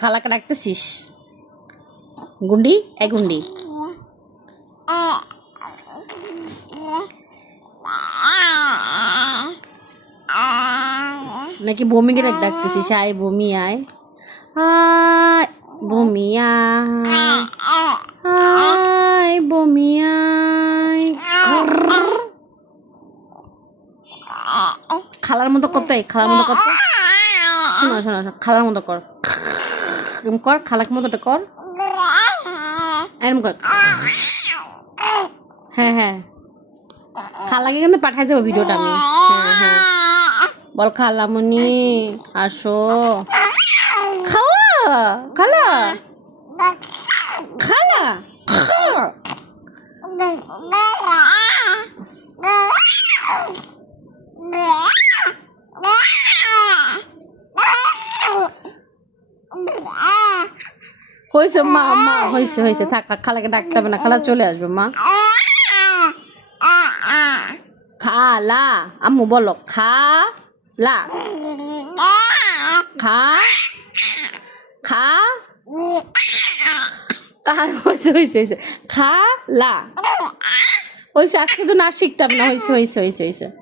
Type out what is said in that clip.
খালাকে ডাকতেছিস? গুন্ডি, এ গুন্ডি, নাকি বমিকে ডাকতেছিস? আয় বমি আয়, আয় বমি আয়, আয় বমি আয়। খালার মতো করতে, খালার মতো করতে, শোনো শোনো, খালার মতো কর, কর খালার মতোটা কর, এরকম কর। হ্যাঁ হ্যাঁ, খালাকে কিন্তু পাঠাই দেবো ভিডিওটা আমি। হ্যাঁ হ্যাঁ, বল খালামণি আসো, খালা খালা খালা। হয়েছে মা, মা হয়েছে হয়েছে, থাক, খালাকে ডাকতে হবে না, খালা চলে আসবে মা। খালা, আম্মু বলো খালা, খা খা, হয়েছে হয়েছে হয়েছে, খালা হয়েছে। আজকে তো না শিখতে হবে না, হয়েছে হয়েছে হয়েছে হয়েছে।